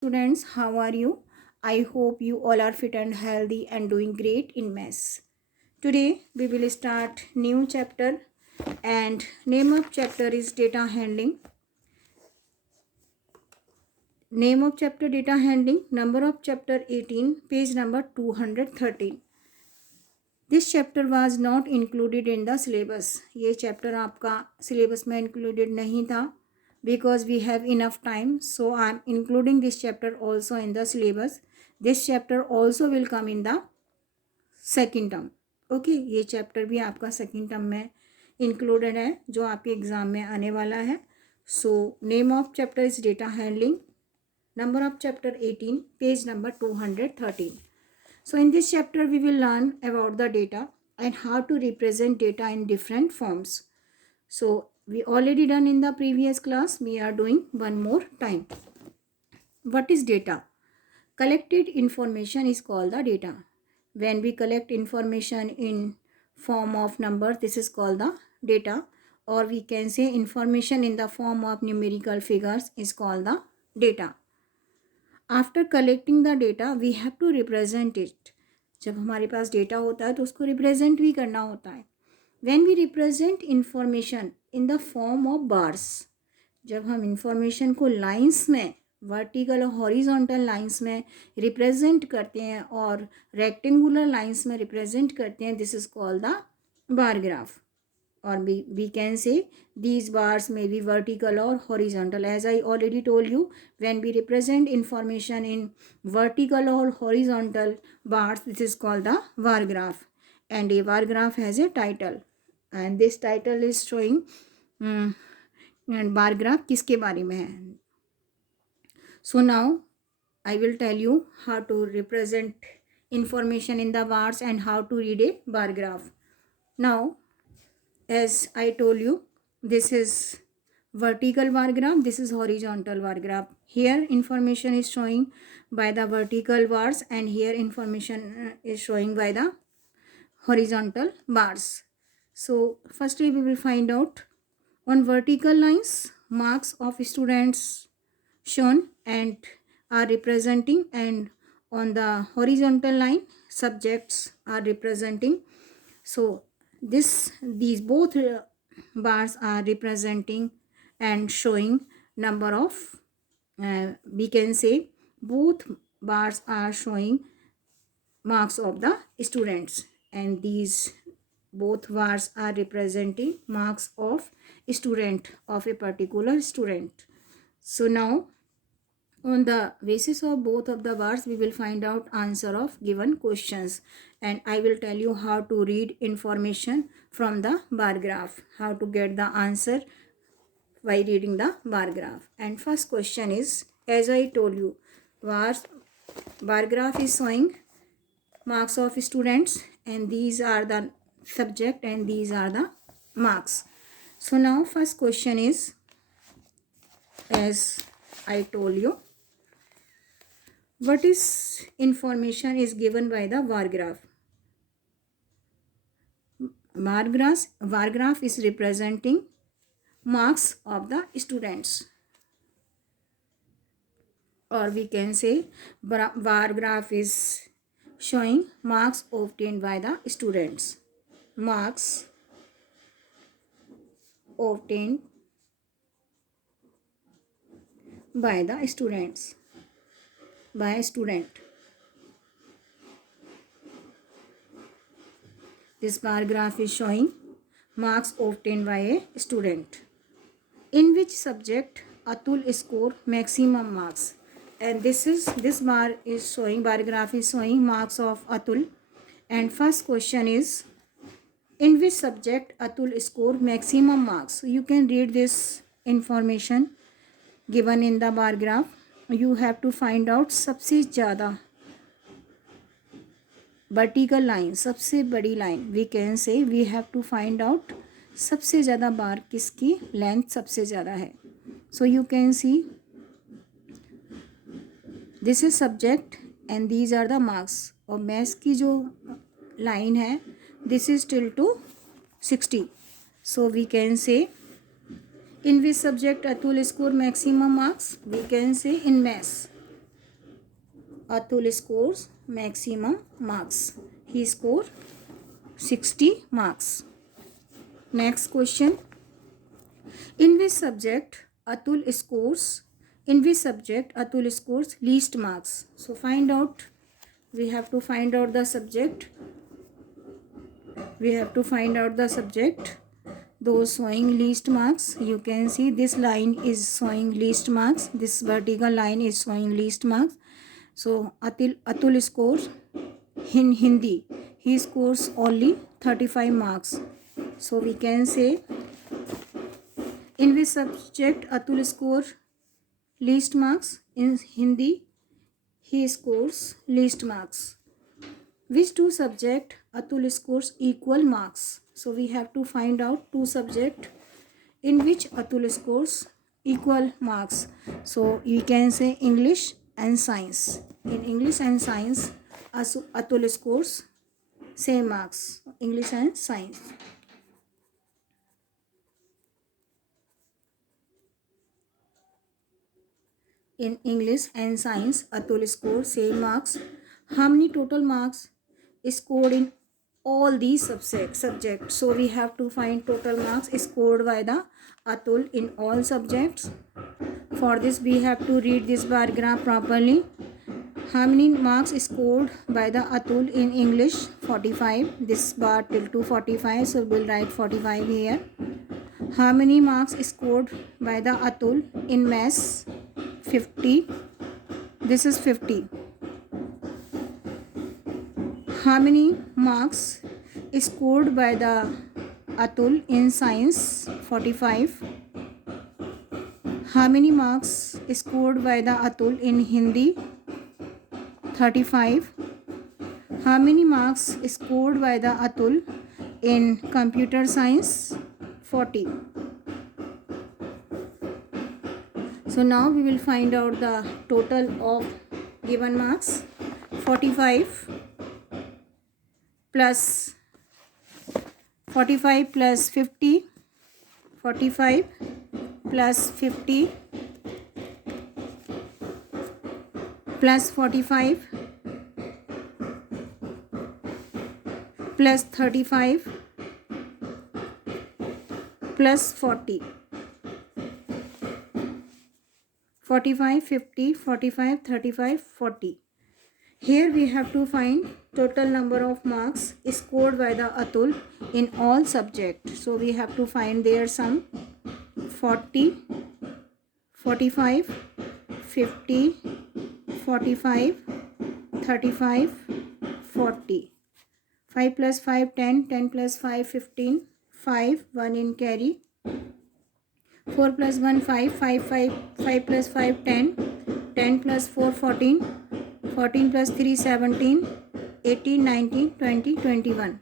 Students, how are you? I hope you all are fit and healthy and doing great in maths. Today we will start new chapter and name of chapter is data handling. Name of chapter data handling, number of chapter 18, page number 213. This chapter was not included in the syllabus. ये chapter आपका syllabus में included नहीं था because we have enough time, so I am including this chapter also in the syllabus. This chapter also will come in the second term. Okay, ये chapter भी आपका second term में included है जो आपके एग्जाम में आने वाला है. So name of chapter is data handling, number of chapter 18, page number 213. So in this chapter we will learn about the data and how to represent data in different forms. So we already done in the previous class. We are doing one more time. What is data? Collected information is called the data. When we collect information in form of numbers, this is called the data, or we can say information in the form of numerical figures is called the data. After collecting the data we have to represent it. जब हमारे पास data होता है तो उसको represent भी करना होता है. When we represent information in the form of bars, जब हम इंफॉर्मेशन को लाइंस में, वर्टिकल और हॉरिजॉन्टल लाइंस में रिप्रेजेंट करते हैं और रेक्टेंगुलर लाइंस में रिप्रेजेंट करते हैं, this is called the bar graph. or we can say these bars may be vertical or horizontal. As I already told you, when we represent information in vertical or horizontal bars, this is called the bar graph. And a bar graph has a title, and this title is showing and bar graph किसके बारे में है. So now I will tell you how to represent information in the bars and how to read a bar graph. Now, as I told you, this is vertical bar graph, this is horizontal bar graph. Here information is showing by the vertical bars and here information is showing by the horizontal bars. So firstly we will find out on vertical lines marks of students shown and are representing, and on the horizontal line subjects are representing. So these both bars are representing and showing number of we can say both bars are showing marks of the students, and these both bars are representing marks of student of a particular student. So now on the basis of both of the bars we will find out answer of given questions, and I will tell you how to read information from the bar graph, how to get the answer by reading the bar graph. And first question is, as I told you, bar graph is showing marks of students, and these are the subject and these are the marks. So now first question is, as I told you, what is information is given by the bar graph? Bar graph is representing marks of the students, or we can say bar graph is showing marks obtained by the students. Marks obtained by the students, by a student. This bar graph is showing marks obtained by a student. In which subject Atul scored maximum marks? And this bar graph is showing marks of Atul. And first question is, in which subject Atul scored maximum marks? So you can read this information given in the bar graph. You have to find out सबसे ज़्यादा vertical line, सबसे बड़ी line, we can say we have to find out सबसे ज़्यादा bar किसकी length सबसे ज़्यादा है. So you can see this is subject and these are the marks. और मैथ्स की जो लाइन है this is till to 60. So we can say in which subject Atul scored maximum marks? We can say in maths. Atul scores maximum marks. He scored 60 marks. Next question. In which subject Atul scores least marks? So find out. We have to find out the subject. Those showing least marks. You can see this line is showing least marks. This vertical line is showing least marks. So Atul scores in Hindi. He scores only 35 marks. So we can say, in which subject Atul scores least marks? In Hindi, he scores least marks. Which two subject Atul scores equal marks? So we have to find out two subject in which Atul scores equal marks. So you can say English and science. In English and science, Atul scores same marks. English and science. In English and science, Atul scored same marks. How many total marks scored in all these subjects? So we have to find total marks scored by the Atul in all subjects. For this, we have to read this bar graph properly. How many marks scored by the Atul in English? 45. This bar till to 45, so we'll write 45 here. How many marks scored by the Atul in maths? 50. This is 50. How many marks scored by the Atul in science? 45. How many marks scored by the Atul in Hindi? 35. How many marks scored by the Atul in computer science? 40. So now we will find out the total of given marks. 45 plus 50. 45 plus 50 plus 45 plus 35 plus 40. 45, 50, 45, 35, 40. Here we have to find total number of marks scored by the Atul in all subjects. So we have to find their sum. 40, 45, 50, 45, 35, 40. 5 plus 5, 10, 10 plus 5, 15, 5, 1 in carry. 4 plus 1, 5, 5 plus 5, 10, 10 plus 4, 14, 14 plus 3, 17, 18, 19, 20, 21.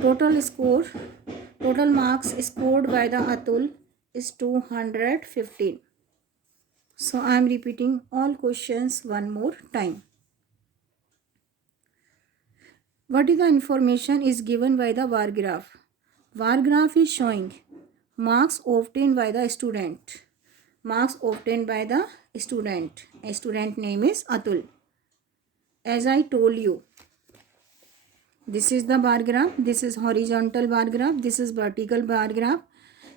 Total marks scored by the Atul is 215. So I am repeating all questions one more time. What is the information is given by the bar graph? Bar graph is showing marks obtained by the student. A student name is Atul. As I told you, this is the bar graph. This is horizontal bar graph. This is vertical bar graph.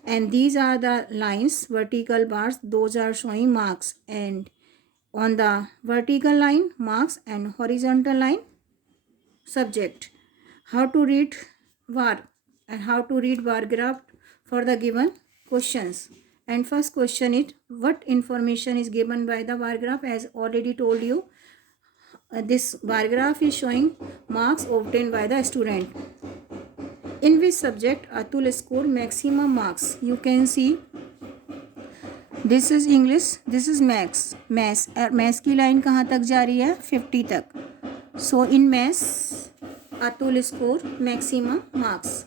And these are the lines, vertical bars. Those are showing marks. And on the vertical line, marks, and horizontal line, subject. How to read bar and how to read bar graph for the given questions. And first question is, what information is given by the bar graph? As already told you, this bar graph is showing marks obtained by the student. In which subject Atul scored maximum marks? You can see this is English, this is maths. Maths की line कहाँ तक जा रही है? 50 तक. So in maths Atul scored maximum marks.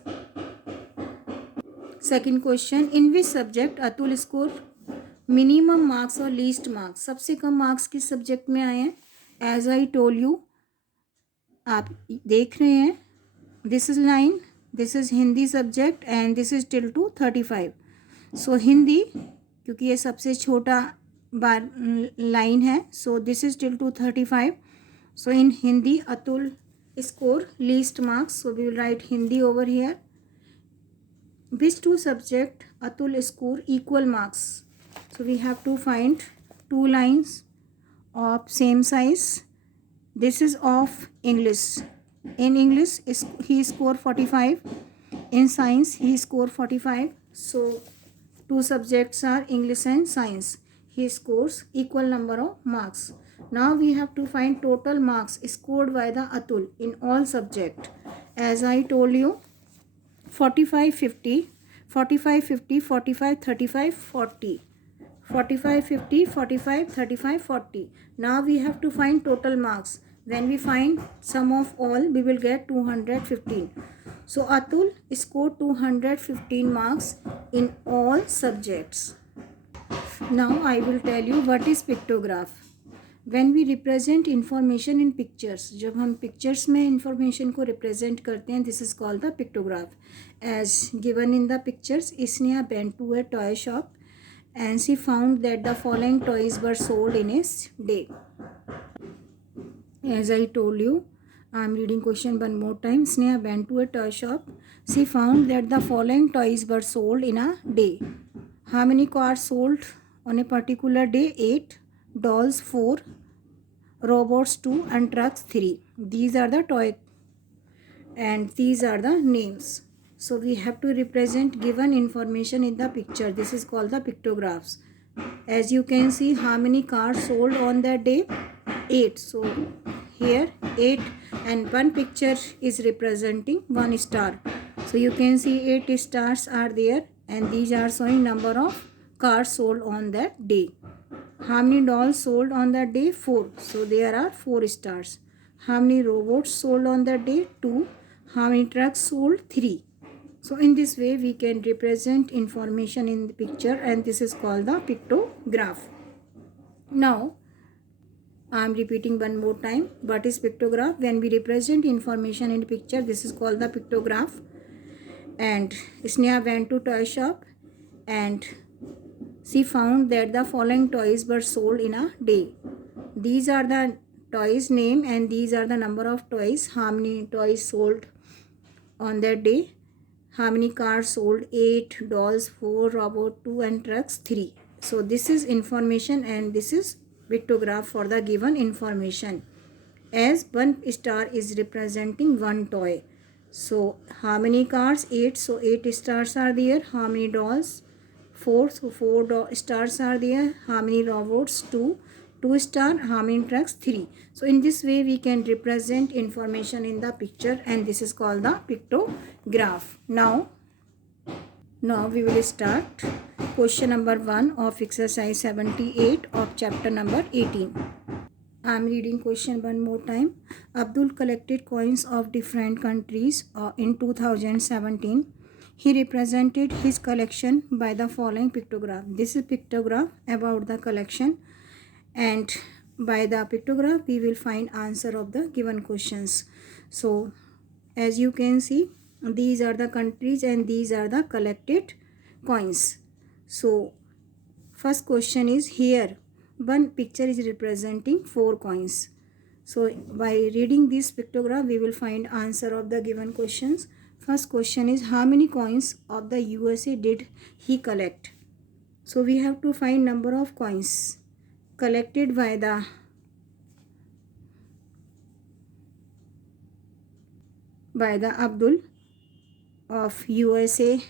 Second question, in which subject Atul score minimum marks और least marks? सबसे कम marks किस subject में आए हैं? As I told you, आप देख रहे हैं, this is line, this is Hindi subject and this is till to 35. So Hindi, क्योंकि ये सबसे छोटा बार लाइन है. So this is till 235. So in Hindi, Atul score least marks. So we will write Hindi over here. Which two subject Atul score equal marks? So we have to find two lines of same size. This is of English. In English, he scored 45. In science, he scored 45. So two subjects are English and science. He scores equal number of marks. Now we have to find total marks scored by the Atul in all subject. As I told you, 45 50, 45 50, 45 35 40. 45 50, 45 35 40. Now we have to find total marks. When we find sum of all, we will get 215. So Atul scored 215 marks in all subjects. Now I will tell you what is pictograph. When we represent information in pictures, जब हम pictures में information को represent करते हैं, this is called the pictograph. As given in the pictures, Isnia went to a toy shop and she found that the following toys were sold in a day. As I told you, I am reading question one more time. Sneha went to a toy shop. She found that the following toys were sold in a day. How many cars sold on a particular day? 8, dolls 4, robots 2 and trucks 3. These are the toy and these are the names. So we have to represent given information in the picture. This is called the pictographs. As you can see, how many cars sold on that day? 8. So here 8 and one picture is representing 1 star. So you can see 8 stars are there and these are showing number of cars sold on that day. How many dolls sold on that day? 4. So there are 4 stars. How many robots sold on that day? 2. How many trucks sold? 3. So in this way we can represent information in the picture and this is called the pictograph. Now I am repeating one more time. What is pictograph? When we represent information in picture, this is called the pictograph. And Sneha went to toy shop and she found that the following toys were sold in a day. These are the toys name and these are the number of toys. How many toys sold on that day? How many cars sold? 8, dolls 4, robot 2 and trucks 3. So this is information and this is pictograph for the given information. As 1 star is representing 1 toy. So how many cars? 8. So 8 stars are there. How many dolls? 4. So 4 stars are there. How many robots? 2. 2 star. How many trucks? 3. So in this way we can represent information in the picture and this is called the pictograph. Now we will start question number 1 of exercise 78 of chapter number 18. I am reading question one more time. Abdul collected coins of different countries in 2017. He represented his collection by the following pictograph. This is pictograph about the collection and by the pictograph we will find answer of the given questions. So as you can see, these are the countries and these are the collected coins. So first question is here. One picture is representing 4 coins. So by reading this pictograph we will find answer of the given questions. First question is how many coins of the USA did he collect? So we have to find number of coins collected by the Abdul of USA.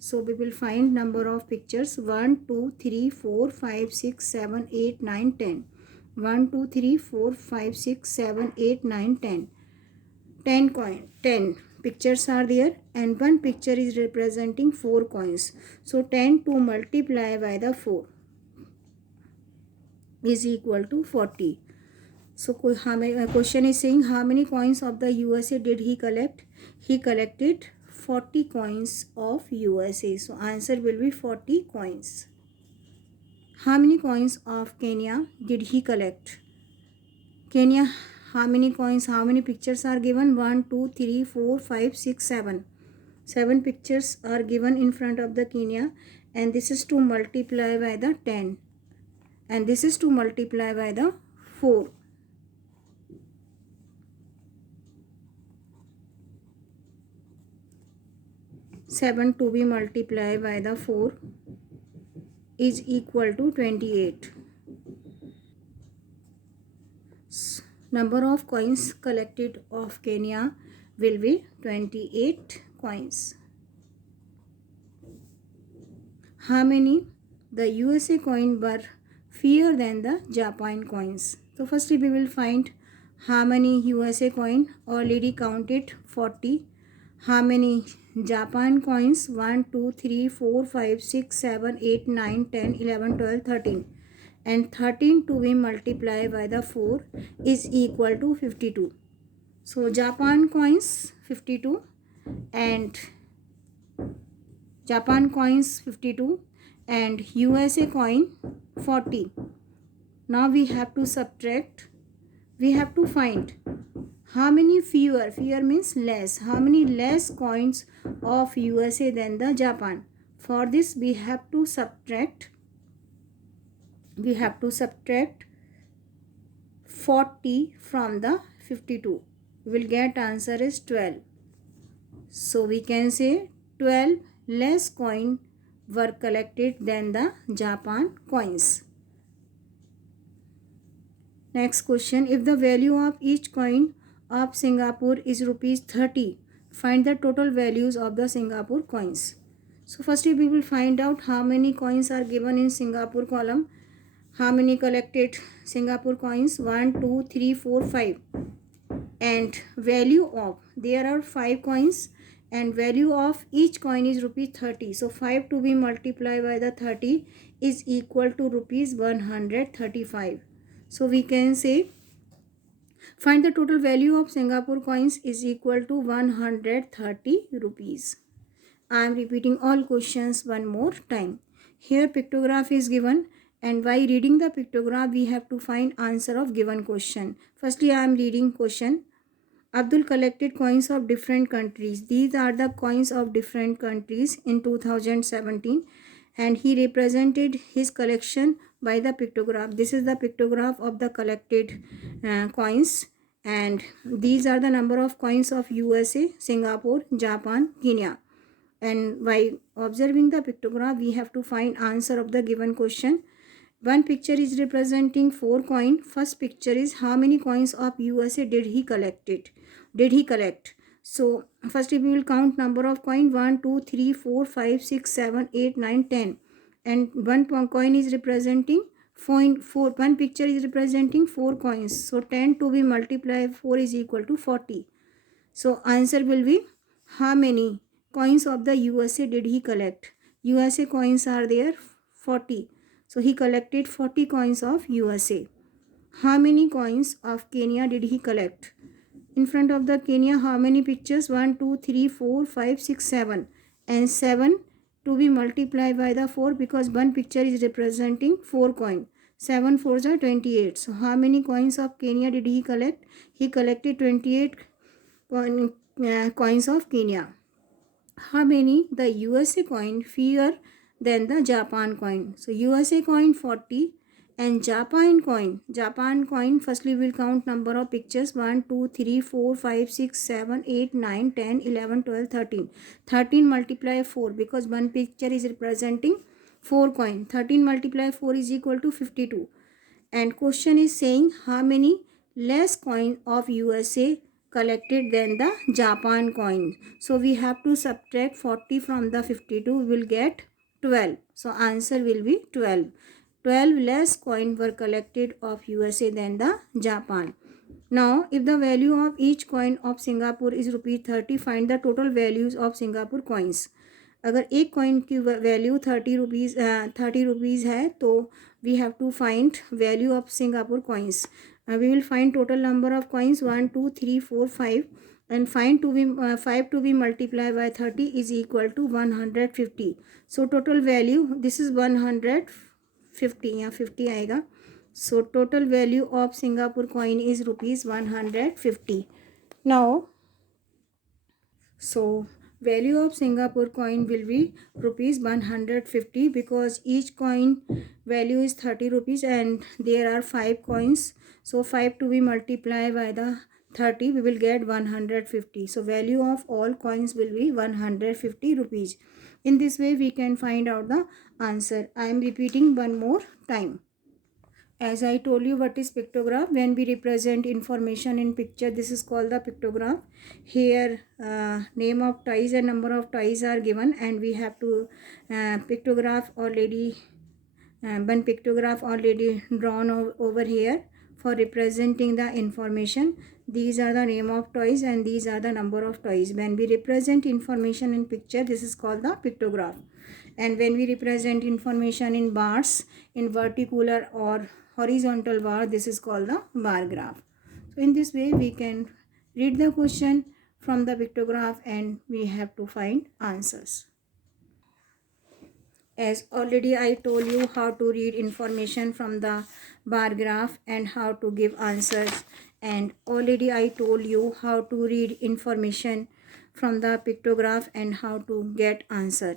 So we will find number of pictures 1, 2, 3, 4, 5, 6, 7, 8, 9, 10. 1, 2, 3, 4, 5, 6, 7, 8, 9, 10. 10 pictures are there and one picture is representing 4 coins. So 10 to multiply by the 4 is equal to 40. So question is saying how many coins of the USA did he collect? He collected 40 coins of USA. So answer will be 40 coins. How many coins of Kenya did he collect? Kenya, how many coins, how many pictures are given? 1, 2, 3, 4, 5, 6, 7. 7 pictures are given in front of the Kenya and this is to multiply by the 10. and this is to multiply by the 4. Seven to be multiplied by the 4 is equal to 28. Number of coins collected of Kenya will be 28 coins. How many the USA coin were fewer than the Japan coins? So firstly we will find how many USA coin, already counted 40. How many Japan coins? 1 2 3 4 5 6 7 8 9 10 11 12 13, and 13 to be multiplied by the 4 is equal to 52. So Japan coins 52 and Japan coins 52 and USA coin 40. Now we have to subtract, we have to find how many fewer means less, how many less coins of USA than the Japan. For this we have to subtract 40 from the 52. We will get answer is 12. So we can say 12 less coin were collected than the Japan coins. Next question, if the value of each coin of Singapore is rupees 30, find the total values of the Singapore coins. So firstly we will find out how many coins are given in Singapore column. How many collected Singapore coins? 1 2 3 4 5, and value of, there are 5 coins and value of each coin is rupees 30. So 5 to be multiplied by the 30 is equal to rupees 135. So we can say find the total value of Singapore coins is equal to 130 rupees. I am repeating all questions one more time. Here pictograph is given, and by reading the pictograph we have to find answer of given question. Firstly I am reading question. Abdul collected coins of different countries. These are the coins of different countries in 2017, and he represented his collection by the pictograph. This is the pictograph of the collected coins, and these are the number of coins of USA, Singapore, Japan, Kenya. And by observing the pictograph we have to find answer of the given question. One picture is representing 4 coins. First picture is how many coins of USA did he collect? So firstly we will count number of coin. 1 2 3 4 5 6 7 8 9 10, and one coin is representing 4. One picture is representing 4 coins. So 10 to be multiplied 4 is equal to 40. So answer will be how many coins of the USA did he collect? USA coins are there 40. So he collected 40 coins of USA. How many coins of Kenya did he collect? In front of the Kenya, how many pictures? 1 2 3 4 5 6 7, and 7 to be multiplied by the 4 because one picture is representing 4 coins. 7 4s are 28. So how many coins of Kenya did he collect? He collected 28 coins of Kenya. How many the USA coin fewer than the Japan coin? So USA coin 40 and Japan coin firstly we'll count number of pictures. 1 2 3 4 5 6 7 8 9 10 11 12 13. 13 multiply 4 because one picture is representing 4 coin. 13 multiply 4 is equal to 52. And question is saying how many less coin of USA collected than the Japan coin. So we have to subtract 40 from the 52. We will get 12. So answer will be 12. 12 less coin were collected of USA than the Japan. Now if the value of each coin of Singapore is rupees 30, find the total values of Singapore coins. अगर एक coin की value 30 rupees है तो we have to find value of Singapore coins. We will find total number of coins 1 2 3 4 5, and find to be 5 to be multiplied by 30 is equal to 150. So total value, this is 150, यहाँ 50 आएगा. So total value of Singapore coin is rupees 150. Now so Value of Singapore coin will be rupees 150 because each coin value is 30 rupees and there are 5 coins. So 5 to be multiplied by the 30, we will get 150. So value of all coins will be 150 rupees. In this way we can find out the answer. I am repeating one more time. As I told you, what is pictograph? When we represent information in picture, this is called the pictograph. Here name of toys and number of toys are given, and we have to pictograph already one pictograph already drawn over here for representing the information. These are the name of toys and these are the number of toys. When we represent information in picture, this is called the pictograph. And when we represent information in bars, in vertical or horizontal bar, this is called the bar graph. So in this way we can read the question from the pictograph and we have to find answers. As already I told you how to read information from the bar graph and how to give answers, and already I told you how to read information from the pictograph and how to get answer.